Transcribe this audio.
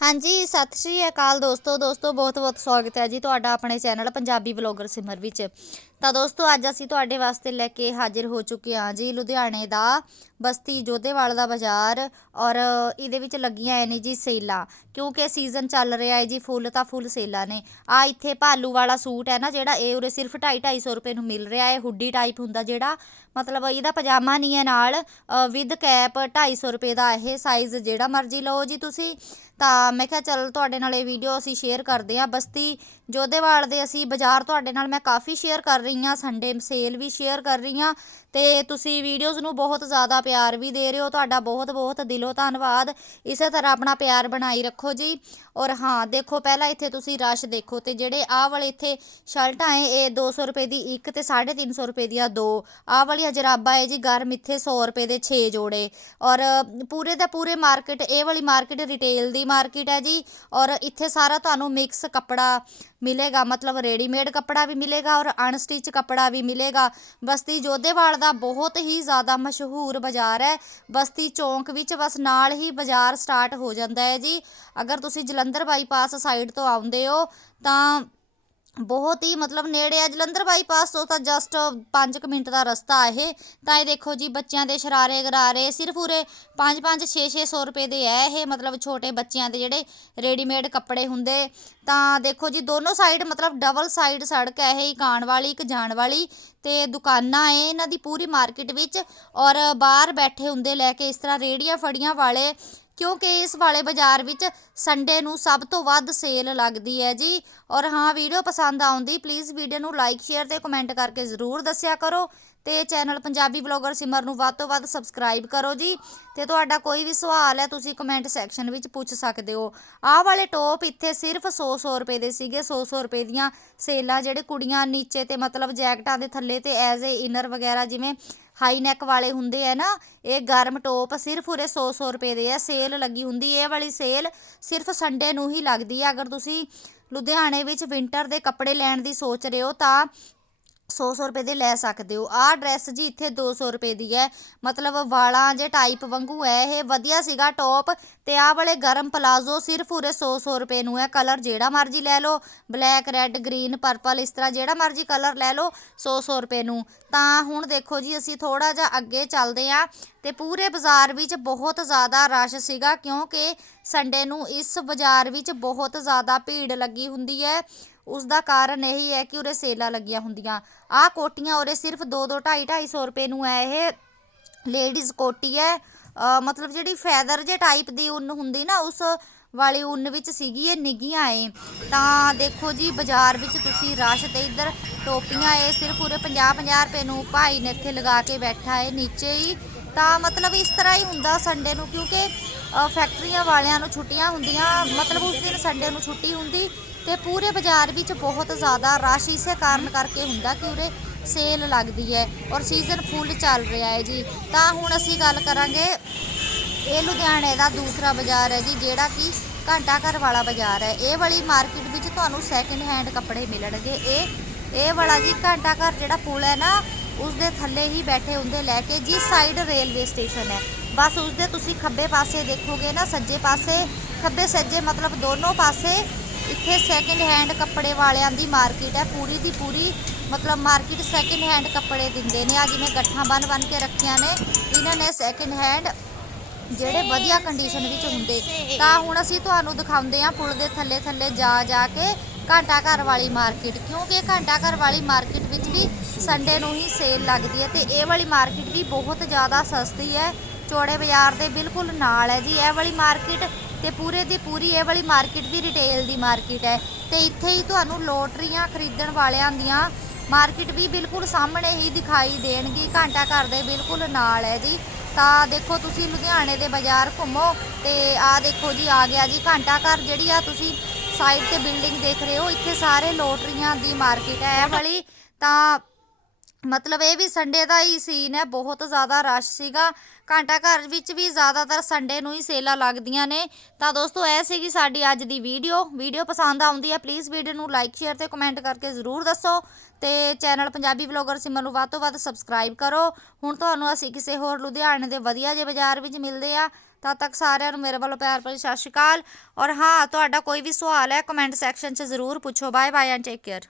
ਹਾਂਜੀ, ਸਤਿ ਸ਼੍ਰੀ ਅਕਾਲ ਦੋਸਤੋ। ਦੋਸਤੋ, ਬਹੁਤ ਬਹੁਤ ਸਵਾਗਤ ਹੈ ਜੀ ਤੁਹਾਡਾ ਆਪਣੇ ਚੈਨਲ ਪੰਜਾਬੀ ਬਲੌਗਰ ਸਿਮਰ ਵਿੱਚ। ਤਾਂ ਦੋਸਤੋ, ਅੱਜ ਅਸੀਂ ਤੁਹਾਡੇ ਵਾਸਤੇ ਲੈ ਕੇ ਹਾਜ਼ਰ ਹੋ ਚੁੱਕੇ ਹਾਂ ਜੀ ਲੁਧਿਆਣੇ ਦਾ ਬਸਤੀ ਜੋਧੇਵਾਲ ਦਾ ਬਾਜ਼ਾਰ ਔਰ ਇਹਦੇ ਵਿੱਚ ਲੱਗੀਆਂ ਐ ਨੇ ਜੀ ਸੇਲਾਂ। ਕਿਉਂਕਿ ਸੀਜ਼ਨ ਚੱਲ ਰਿਹਾ ਹੈ ਜੀ, ਫੁੱਲ ਤਾਂ ਫੁੱਲ ਸੇਲਾਂ ਨੇ। ਆ ਇੱਥੇ ਭਾਲੂ ਵਾਲਾ ਸੂਟ ਹੈ ਨਾ ਜਿਹੜਾ, ਇਹ ਉਰੇ ਸਿਰਫ 2.5 250 ਰੁਪਏ ਨੂੰ ਮਿਲ ਰਿਹਾ। ਹੈ ਹੁੱਡੀ ਟਾਈਪ ਹੁੰਦਾ ਜਿਹੜਾ, ਮਤਲਬ ਇਹਦਾ ਪਜਾਮਾ ਨਹੀਂ ਹੈ ਨਾਲ ਵਿਦ ਕੈਪ 250 ਰੁਪਏ ਦਾ ਇਹ ਸਾਈਜ਼ ਜਿਹੜਾ ਮਰਜ਼ੀ ਲਓ ਜੀ ਤੁਸੀਂ। ਤਾਂ ਮੈਂ ਕਿਹਾ ਚੱਲ ਤੁਹਾਡੇ ਨਾਲ ਇਹ ਵੀਡੀਓ ਅਸੀਂ ਸ਼ੇਅਰ ਕਰਦੇ ਹਾਂ। ਬਸਤੀ ਜੋਧੇਵਾਲ ਦੇ ਅਸੀਂ ਬਾਜ਼ਾਰ ਤੁਹਾਡੇ ਨਾਲ ਮੈਂ ਕਾਫੀ ਸ਼ੇਅਰ ਕਰ ਰਹੀ ਹਾਂ ਸੰਡੇ ਸੇਲ ਵੀ ਸ਼ੇਅਰ ਕਰ ਰਹੀ ਹਾਂ ਤੇ ਤੁਸੀਂ ਵੀਡੀਓਜ਼ ਨੂੰ ਬਹੁਤ ਜ਼ਿਆਦਾ ਪਿਆਰ ਵੀ ਦੇ ਰਹੇ ਹੋ, ਤੁਹਾਡਾ ਬਹੁਤ ਬਹੁਤ ਦਿਲੋਂ ਧੰਨਵਾਦ। ਇਸੇ ਤਰ੍ਹਾਂ ਆਪਣਾ ਪਿਆਰ ਬਣਾਈ ਰੱਖੋ ਜੀ। ਔਰ ਹਾਂ, ਦੇਖੋ ਪਹਿਲਾਂ ਇੱਥੇ ਤੁਸੀਂ ਰਸ਼ ਦੇਖੋ ਤੇ ਜਿਹੜੇ ਆਹ ਵਾਲੇ ਇੱਥੇ ਸ਼ਰਟਾਂ ਏ ਇਹ 200 ਰੁਪਏ ਦੀ ਇੱਕ ਤੇ 350 ਰੁਪਏ ਦੀਆਂ ਦੋ। ਆਹ ਵਾਲੀਆਂ ਜਰਾਬਾ ਹੈ ਜੀ ਗਰਮ ਇੱਥੇ 100 ਰੁਪਏ ਦੇ 6 ਜੋੜੇ। ਔਰ ਪੂਰੇ ਦਾ ਪੂਰੇ ਮਾਰਕੀਟ ਇਹ ਵਾਲੀ ਮਾਰਕੀਟ ਰਿਟੇਲ ਦੀ ਮਾਰਕੀਟ ਹੈ ਜੀ। ਔਰ ਇੱਥੇ ਸਾਰਾ ਤੁਹਾਨੂੰ ਮਿਕਸ ਕੱਪੜਾ ਮਿਲੇਗਾ, ਮਤਲਬ ਰੈਡੀਮੇਡ ਕੱਪੜਾ ਵੀ ਮਿਲੇਗਾ ਔਰ ਅਨਸਟਿਚ ਕੱਪੜਾ ਵੀ ਮਿਲੇਗਾ। ਬਸਤੀ ਜੋਧੇਵਾਲ ਦਾ ਬਹੁਤ ਹੀ ਜ਼ਿਆਦਾ ਮਸ਼ਹੂਰ ਬਾਜ਼ਾਰ ਹੈ। ਬਸਤੀ ਚੌਂਕ ਵਿੱਚ ਬਸ ਨਾਲ ਹੀ ਬਾਜ਼ਾਰ ਸਟਾਰਟ ਹੋ ਜਾਂਦਾ ਹੈ ਜੀ। ਅਗਰ ਤੁਸੀਂ ਜਲੰਧਰ ਬਾਈਪਾਸ ਸਾਈਡ ਤੋਂ ਆਉਂਦੇ ਹੋ, ਤਾਂ ਬਹੁਤ ਹੀ ਮਤਲਬ ਨੇੜੇ ਆ। ਜਲੰਧਰ ਬਾਈਪਾਸ ਤੋਂ ਤਾਂ ਜਸਟ 5 ਮਿੰਟ ਦਾ ਰਸਤਾ ਇਹ। ਤਾਂ ਇਹ ਦੇਖੋ ਜੀ, ਬੱਚਿਆਂ ਦੇ ਸ਼ਰਾਰੇ ਗਰਾਰੇ ਸਿਰਫ ਉਰੇ 5 5 6 600 ਰੁਪਏ ਦੇ ਹੈ ਇਹ ਮਤਲਬ ਛੋਟੇ ਬੱਚਿਆਂ ਦੇ ਜਿਹੜੇ ਰੈਡੀਮੇਡ ਕੱਪੜੇ ਹੁੰਦੇ। ਤਾਂ ਦੇਖੋ ਜੀ, ਦੋਨੋਂ ਸਾਈਡ ਮਤਲਬ ਡਬਲ ਸਾਈਡ ਸੜਕ ਹੈ ਇਹ, ਇੱਕ ਆਉਣ ਵਾਲੀ, ਇੱਕ ਜਾਣ ਵਾਲੀ। ਤੇ ਦੁਕਾਨਾਂ ਏ ਇਹਨਾਂ ਦੀ ਪੂਰੀ ਮਾਰਕੀਟ ਵਿੱਚ ਔਰ ਬਾਹਰ ਬੈਠੇ ਹੁੰਦੇ ਲੈ ਕੇ ਇਸ ਤਰ੍ਹਾਂ ਰੇੜੀਆਂ ਫੜੀਆਂ ਵਾਲੇ ਕਿਉਂਕਿ ਇਸ ਵਾਲੇ ਬਾਜ਼ਾਰ ਵਿੱਚ ਸੰਡੇ ਨੂੰ ਸਭ ਤੋਂ ਵੱਧ ਸੇਲ ਲੱਗਦੀ ਹੈ ਜੀ। ਔਰ ਹਾਂ, ਵੀਡੀਓ ਪਸੰਦ ਆਉਂਦੀ ਪਲੀਜ਼ ਵੀਡੀਓ ਨੂੰ ਲਾਈਕ ਸ਼ੇਅਰ ਤੇ ਕਮੈਂਟ ਕਰਕੇ ਜ਼ਰੂਰ ਦੱਸਿਆ ਕਰੋ ਤੇ ਚੈਨਲ ਪੰਜਾਬੀ ਬਲੌਗਰ ਸਿਮਰ ਨੂੰ ਵੱਧ ਤੋਂ ਵੱਧ ਸਬਸਕ੍ਰਾਈਬ ਕਰੋ ਜੀ। ਤੇ ਤੁਹਾਡਾ ਕੋਈ ਵੀ ਸਵਾਲ ਹੈ, ਤੁਸੀਂ ਕਮੈਂਟ ਸੈਕਸ਼ਨ ਵਿੱਚ ਪੁੱਛ ਸਕਦੇ ਹੋ। ਆਹ ਵਾਲੇ ਟੋਪ ਇੱਥੇ ਸਿਰਫ 100-100 ਰੁਪਏ ਦੇ ਸੀਗੇ 100-100 ਰੁਪਏ ਦੀਆਂ ਸੇਲਾਂ ਜਿਹੜੇ ਕੁੜੀਆਂ ਨੀਚੇ ਤੇ ਮਤਲਬ ਜੈਕਟਾਂ ਦੇ ਥੱਲੇ ਤੇ ਐਜ਼ ਏ ਇਨਰ ਵਗੈਰਾ ਜਿਵੇਂ ਹਾਈ ਨੈਕ ਵਾਲੇ ਹੁੰਦੇ ਆ ਨਾ, ਇਹ ਗਰਮ ਟੋਪ ਸਿਰਫ ਉਰੇ 100-100 ਰੁਪਏ ਦੇ ਆ, ਸੇਲ ਲੱਗੀ ਹੁੰਦੀ, ਇਹ ਵਾਲੀ ਸੇਲ ਸਿਰਫ ਸੰਡੇ ਨੂੰ ਹੀ ਲੱਗਦੀ ਹੈ ਅਗਰ ਤੁਸੀਂ ਲੁਧਿਆਣੇ ਵਿੱਚ ਵਿੰਟਰ ਦੇ ਕੱਪੜੇ ਲੈਣ ਦੀ ਸੋਚ ਰਹੇ ਹੋ ਤਾਂ 100-100 ਰੁਪਏ ਦੇ ਲੈ ਸਕਦੇ ਹੋ। ਆਹ ਡਰੈਸ ਜੀ ਇੱਥੇ 200 ਰੁਪਏ ਦੀ ਹੈ। ਮਤਲਬ ਵਾਲਾਂ ਜੇ ਟਾਈਪ ਵਾਂਗੂ ਹੈ, ਇਹ ਵਧੀਆ ਸੀਗਾ ਟੌਪ ਤੇ ਆਹ ਵਾਲੇ ਗਰਮ ਪਲਾਜ਼ੋ ਸਿਰਫ ਉਰੇ 100-100 ਰੁਪਏ ਨੂੰ ਹੈ। ਕਲਰ ਜਿਹੜਾ ਮਰਜ਼ੀ ਲੈ ਲਓ ਬਲੈਕ ਰੈੱਡ ਗ੍ਰੀਨ ਪਰਪਲ ਇਸ ਤਰ੍ਹਾਂ ਜਿਹੜਾ ਮਰਜ਼ੀ ਕਲਰ ਲੈ ਲਓ 100-100 ਰੁਪਏ ਨੂੰ। ਤਾਂ ਹੁਣ ਦੇਖੋ ਜੀ, ਅਸੀਂ ਥੋੜਾ ਜਿਹਾ ਅੱਗੇ ਚੱਲਦੇ ਆਂ ਤੇ ਪੂਰੇ ਬਾਜ਼ਾਰ ਵਿੱਚ ਬਹੁਤ ਜ਼ਿਆਦਾ ਰਸ਼ ਸੀਗਾ ਕਿਉਂਕਿ ਸੰਡੇ ਨੂੰ ਇਸ ਬਾਜ਼ਾਰ ਵਿੱਚ ਬਹੁਤ ਜ਼ਿਆਦਾ ਭੀੜ ਲੱਗੀ ਹੁੰਦੀ ਹੈ। ਉਸ ਦਾ ਕਾਰਨ ਇਹੀ ਹੈ ਕਿ ਉਰੇ ਸੇਲਾਂ ਲੱਗੀਆਂ ਹੁੰਦੀਆਂ। ਆਹ ਕੋਟੀਆਂ ਉਰੇ ਸਿਰਫ 2 2 2.5 250 ਰੁਪਏ ਨੂੰ ਹੈ। ਇਹ ਲੇਡੀਜ਼ ਕੋਟੀ ਹੈ। ਮਤਲਬ ਜਿਹੜੀ ਫੈਦਰ ਜੇ ਟਾਈਪ ਦੀ ਉੱਨ ਹੁੰਦੀ ਨਾ, ਉਸ ਵਾਲੀ ਉੱਨ ਵਿੱਚ ਸੀਗੀ, ਇਹ ਨਿੱਗੀਆਂ ਏ ਤਾਂ ਦੇਖੋ ਜੀ, ਬਾਜ਼ਾਰ ਵਿੱਚ ਤੁਸੀਂ ਰਸ਼ ਤੇ ਇੱਧਰ ਟੋਪੀਆਂ ਏ ਸਿਰਫ ਉਰੇ 50 50 ਰੁਪਏ ਨੂੰ ਭਾਈ ਨੇ ਇੱਥੇ ਲਗਾ ਕੇ ਬੈਠਾ ਏ ਨੀਚੇ ਹੀ। ਤਾਂ ਮਤਲਬ ਇਸ ਤਰ੍ਹਾਂ ਹੀ ਹੁੰਦਾ ਸੰਡੇ ਨੂੰ, ਕਿਉਂਕਿ ਫੈਕਟਰੀਆਂ ਵਾਲਿਆਂ ਨੂੰ ਛੁੱਟੀਆਂ ਹੁੰਦੀਆਂ। ਮਤਲਬ ਉਸ ਦਿਨ ਸੰਡੇ ਨੂੰ ਛੁੱਟੀ ਹੁੰਦੀ। ਤੇ ਪੂਰੇ ਬਾਜ਼ਾਰ ਵਿੱਚ ਬਹੁਤ ਜ਼ਿਆਦਾ ਰਸ਼ ਇਸੇ ਕਾਰਨ ਕਰਕੇ ਹੁੰਦਾ ਕਿ ਉਰੇ ਸੇਲ ਲੱਗਦੀ ਹੈ ਔਰ ਸੀਜ਼ਨ ਫੁੱਲ ਚੱਲ ਰਿਹਾ ਹੈ ਜੀ। ਤਾਂ ਹੁਣ ਅਸੀਂ ਗੱਲ ਕਰਾਂਗੇ, ਇਹ ਲੁਧਿਆਣੇ ਦਾ ਦੂਸਰਾ ਬਾਜ਼ਾਰ ਹੈ ਜੀ, ਜਿਹੜਾ ਕਿ ਘੰਟਾ ਘਰ ਵਾਲਾ ਬਾਜ਼ਾਰ ਹੈ। ਇਹ ਵਾਲੀ ਮਾਰਕੀਟ ਵਿੱਚ ਤੁਹਾਨੂੰ ਸੈਕਿੰਡ ਹੈਂਡ ਕੱਪੜੇ ਮਿਲਣਗੇ। ਇਹ ਇਹ ਵਾਲਾ ਜੀ ਘੰਟਾ ਘਰ ਜਿਹੜਾ ਪੁਲ ਹੈ ਨਾ ਉਸ ਦੇ ਥੱਲੇ ਹੀ ਬੈਠੇ ਹੁੰਦੇ ਲੈ ਕੇ ਜਿਸ ਸਾਈਡ ਰੇਲਵੇ ਸਟੇਸ਼ਨ ਹੈ। ਬਸ ਉਸ ਦੇ ਤੁਸੀਂ ਖੱਬੇ ਪਾਸੇ ਦੇਖੋਗੇ ਨਾ, ਸੱਜੇ ਪਾਸੇ, ਖੱਬੇ ਸੱਜੇ ਮਤਲਬ ਦੋਨੋਂ ਪਾਸੇ ਇੱਥੇ ਸੈਕਿੰਡ ਹੈਂਡ ਕੱਪੜੇ ਵਾਲਿਆਂ ਦੀ ਮਾਰਕੀਟ ਹੈ। ਪੂਰੀ ਦੀ ਪੂਰੀ, ਮਤਲਬ ਮਾਰਕੀਟ ਸੈਕਿੰਡ ਹੈਂਡ ਕੱਪੜੇ ਦਿੰਦੇ ਨੇ। ਆ ਜਿਵੇਂ ਗੱਠਾਂ ਬਨ ਬਨ ਕੇ ਰੱਖੀਆਂ ਨੇ, ਇਹਨਾਂ ਨੇ ਸੈਕਿੰਡ ਹੈਂਡ ਜਿਹੜੇ ਵਧੀਆ ਕੰਡੀਸ਼ਨ ਵਿੱਚ ਹੁੰਦੇ। ਤਾਂ ਹੁਣ ਅਸੀਂ ਤੁਹਾਨੂੰ ਦਿਖਾਉਂਦੇ ਹਾਂ ਪੁਲ ਦੇ ਥੱਲੇ ਥੱਲੇ ਜਾ ਜਾ ਕੇ ਘਾਟਾ ਘਰ ਵਾਲੀ ਮਾਰਕੀਟ ਕਿਉਂਕਿ ਘਾਟਾ ਘਰ ਵਾਲੀ ਮਾਰਕੀਟ ਵਿੱਚ ਵੀ ਸੰਡੇ ਨੂੰ ਹੀ ਸੇਲ ਲੱਗਦੀ ਹੈ ਤੇ ਇਹ ਵਾਲੀ ਮਾਰਕੀਟ ਵੀ ਬਹੁਤ ਜ਼ਿਆਦਾ ਸਸਤੀ ਹੈ। ਚੌੜੇ ਬਾਜ਼ਾਰ ਦੇ ਬਿਲਕੁਲ ਨਾਲ ਹੈ ਜੀ। ਇਹ ਵਾਲੀ ਮਾਰਕੀਟ ਤੇ ਪੂਰੇ ਦੀ ਪੂਰੀ ਇਹ ਵਾਲੀ ਮਾਰਕੀਟ ਵੀ ਰਿਟੇਲ ਦੀ ਮਾਰਕੀਟ ਹੈ। ਤੇ ਇੱਥੇ ਹੀ ਤੁਹਾਨੂੰ ਲੋਟਰੀਆਂ ਖਰੀਦਣ ਵਾਲਿਆਂ ਦੀਆਂ ਮਾਰਕੀਟ ਵੀ ਬਿਲਕੁਲ ਸਾਹਮਣੇ ਹੀ ਦਿਖਾਈ ਦੇਣਗੀ। ਘੰਟਾ ਘਰ ਦੇ ਬਿਲਕੁਲ ਨਾਲ ਹੈ ਜੀ। ਤਾਂ ਦੇਖੋ ਤੁਸੀਂ ਲੁਧਿਆਣੇ ਦੇ ਬਾਜ਼ਾਰ ਘੁੰਮੋ ਤੇ ਆ ਦੇਖੋ ਜੀ, ਆ ਗਿਆ ਜੀ ਘੰਟਾ ਘਰ ਜਿਹੜੀ ਆ ਤੁਸੀਂ ਸਾਈਡ ਤੇ ਬਿਲਡਿੰਗ ਦੇਖ ਰਹੇ ਹੋ, ਇੱਥੇ ਸਾਰੇ ਲੋਟਰੀਆਂ ਦੀ ਮਾਰਕੀਟ ਹੈ। ਇਹ ਵਾਲੀ ਤਾਂ ਮਤਲਬ ਇਹ ਵੀ ਸੰਡੇ ਦਾ ਹੀ ਸੀਨ ਹੈ, ਬਹੁਤ ਜ਼ਿਆਦਾ ਰਸ਼ ਸੀਗਾ। ਘੰਟਾ ਘਰ ਵਿੱਚ ਵੀ ਜ਼ਿਆਦਾਤਰ ਸੰਡੇ ਨੂੰ ਹੀ ਸੇਲਾਂ ਲੱਗਦੀਆਂ ਨੇ। ਤਾਂ ਦੋਸਤੋ, ਇਹ ਸੀਗੀ ਸਾਡੀ ਅੱਜ ਦੀ ਵੀਡੀਓ ਵੀਡੀਓ ਪਸੰਦ ਆਉਂਦੀ ਹੈ ਪਲੀਜ਼ ਵੀਡੀਓ ਨੂੰ ਲਾਈਕ ਸ਼ੇਅਰ ਤੇ ਕਮੈਂਟ ਕਰਕੇ ਜ਼ਰੂਰ ਦੱਸੋ। ਤੇ ਚੈਨਲ ਪੰਜਾਬੀ ਵਲੌਗਰ ਸਿਮਰ ਨੂੰ ਵੱਧ ਤੋਂ ਵੱਧ ਸਬਸਕ੍ਰਾਈਬ ਕਰੋ। ਹੁਣ ਤੁਹਾਨੂੰ ਅਸੀਂ ਕਿਸੇ ਹੋਰ ਲੁਧਿਆਣੇ ਦੇ ਵਧੀਆ ਜਿਹੇ ਬਾਜ਼ਾਰ ਵਿੱਚ ਮਿਲਦੇ ਆ ਤਦ ਤੱਕ ਸਾਰਿਆਂ ਨੂੰ ਮੇਰੇ ਵੱਲੋਂ ਪਿਆਰ ਭਰੀ ਸਤਿ ਸ਼੍ਰੀ ਅਕਾਲ। ਔਰ ਹਾਂ, ਤੁਹਾਡਾ ਕੋਈ ਵੀ ਸਵਾਲ ਹੈ ਕਮੈਂਟ ਸੈਕਸ਼ਨ 'ਚ ਜ਼ਰੂਰ ਪੁੱਛੋ। Bye bye and take care